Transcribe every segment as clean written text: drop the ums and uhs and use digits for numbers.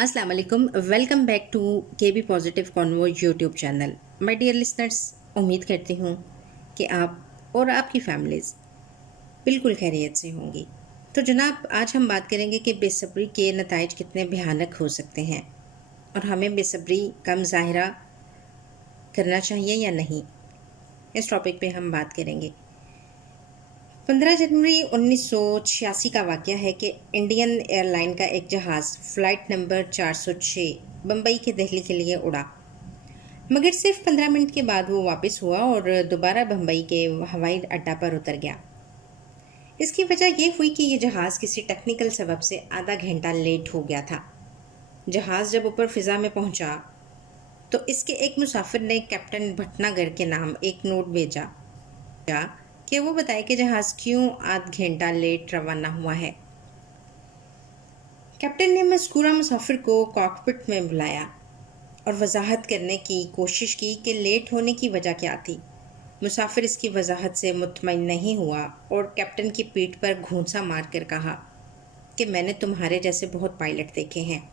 अस्सलाम वालेकुम, welcome back to KB positive convo YouTube channel. My dear listeners, उम्मीद करती हूँ कि आप और आपकी फैमिलीज़ बिल्कुल खैरियत से होंगी। तो जनाब, आज हम बात करेंगे कि बेसब्री के नताइज कितने भयानक हो सकते हैं और हमें बेसब्री का मुज़ाहिरा करना चाहिए या नहीं। इस टॉपिक पे हम बात करेंगे। 15 जनवरी 1986 का वाक़या है कि इंडियन एयरलाइन का एक जहाज़ फ़्लाइट नंबर 406 बम्बई के दिल्ली के लिए उड़ा, मगर सिर्फ 15 मिनट के बाद वो वापस हुआ और दोबारा बम्बई के हवाई अड्डा पर उतर गया। इसकी वजह ये हुई कि ये जहाज़ किसी टेक्निकल सबब से आधा घंटा लेट हो गया था। जहाज़ जब ऊपर फ़िज़ा में पहुंचा तो इसके एक मुसाफिर ने कैप्टन भटनागर के नाम एक नोट भेजा कि वो बताए कि जहाज़ क्यों आध घंटा लेट रवाना हुआ है। कैप्टन ने मज़कूरा मुसाफिर को कॉकपिट में बुलाया और वजाहत करने की कोशिश की कि लेट होने की वजह क्या थी। मुसाफिर इसकी वजाहत से मुतमईन नहीं हुआ और कैप्टन की पीठ पर घूंसा मारकर कहा कि मैंने तुम्हारे जैसे बहुत पायलट देखे हैं।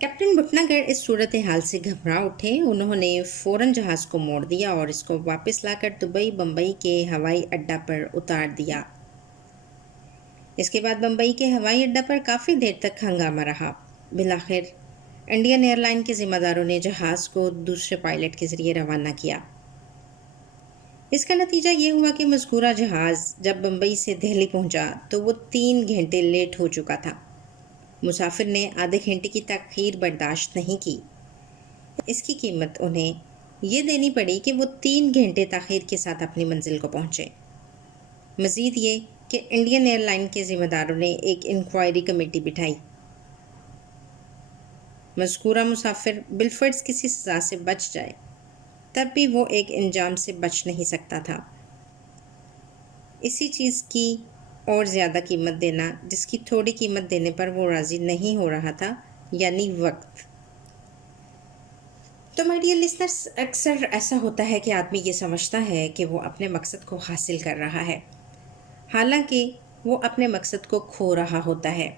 कैप्टन भटनागर इस सूरत हाल से घबरा उठे। उन्होंने फ़ौरन जहाज़ को मोड़ दिया और इसको वापस लाकर दुबई बम्बई के हवाई अड्डा पर उतार दिया। इसके बाद बम्बई के हवाई अड्डा पर काफ़ी देर तक हंगामा रहा। बिलाखिर इंडियन एयरलाइन के ज़िम्मेदारों ने जहाज़ को दूसरे पायलट के ज़रिए रवाना किया। इसका नतीजा ये हुआ कि मज़कूरा जहाज़ जब बम्बई से दिल्ली पहुंचा तो वो 3 घंटे लेट हो चुका था। मुसाफिर ने आधे घंटे की तख़ीर बर्दाश्त नहीं की। इसकी कीमत उन्हें ये देनी पड़ी कि वो 3 घंटे तख़ीर के साथ अपनी मंजिल को पहुँचे। मज़ीद ये कि इंडियन एयरलाइन के ज़िम्मेदारों ने एक इंक्वायरी कमेटी बिठाई। मज़कूरा मुसाफिर बिलफर्ज किसी सज़ा से बच जाए तब भी वो एक इंजाम से बच नहीं सकता था। इसी चीज़ की और ज़्यादा कीमत देना जिसकी थोड़ी कीमत देने पर वो राज़ी नहीं हो रहा था, यानी वक्त। तो माय डियर लिसनर्स, अक्सर ऐसा होता है कि आदमी ये समझता है कि वो अपने मकसद को हासिल कर रहा है, हालांकि वो अपने मकसद को खो रहा होता है।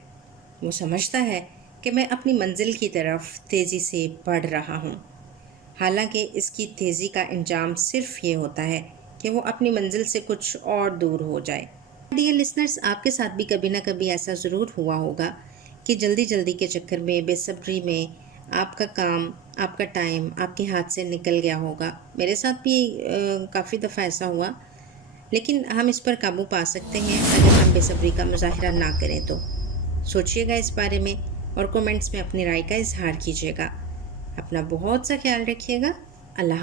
वो समझता है कि मैं अपनी मंजिल की तरफ तेज़ी से बढ़ रहा हूँ, हालांकि इसकी तेज़ी का अंजाम सिर्फ ये होता है कि वो अपनी मंजिल से कुछ और दूर हो जाए। डियर लिसनर्स, आपके साथ भी कभी ना कभी ऐसा ज़रूर हुआ होगा कि जल्दी जल्दी के चक्कर में, बेसब्री में आपका काम, आपका टाइम आपके हाथ से निकल गया होगा। मेरे साथ भी काफ़ी दफ़ा ऐसा हुआ, लेकिन हम इस पर काबू पा सकते हैं अगर हम बेसब्री का मुज़ाहिरा ना करें। तो सोचिएगा इस बारे में और कमेंट्स में अपनी राय का इजहार कीजिएगा। अपना बहुत सा ख्याल रखिएगा। अल्लाह।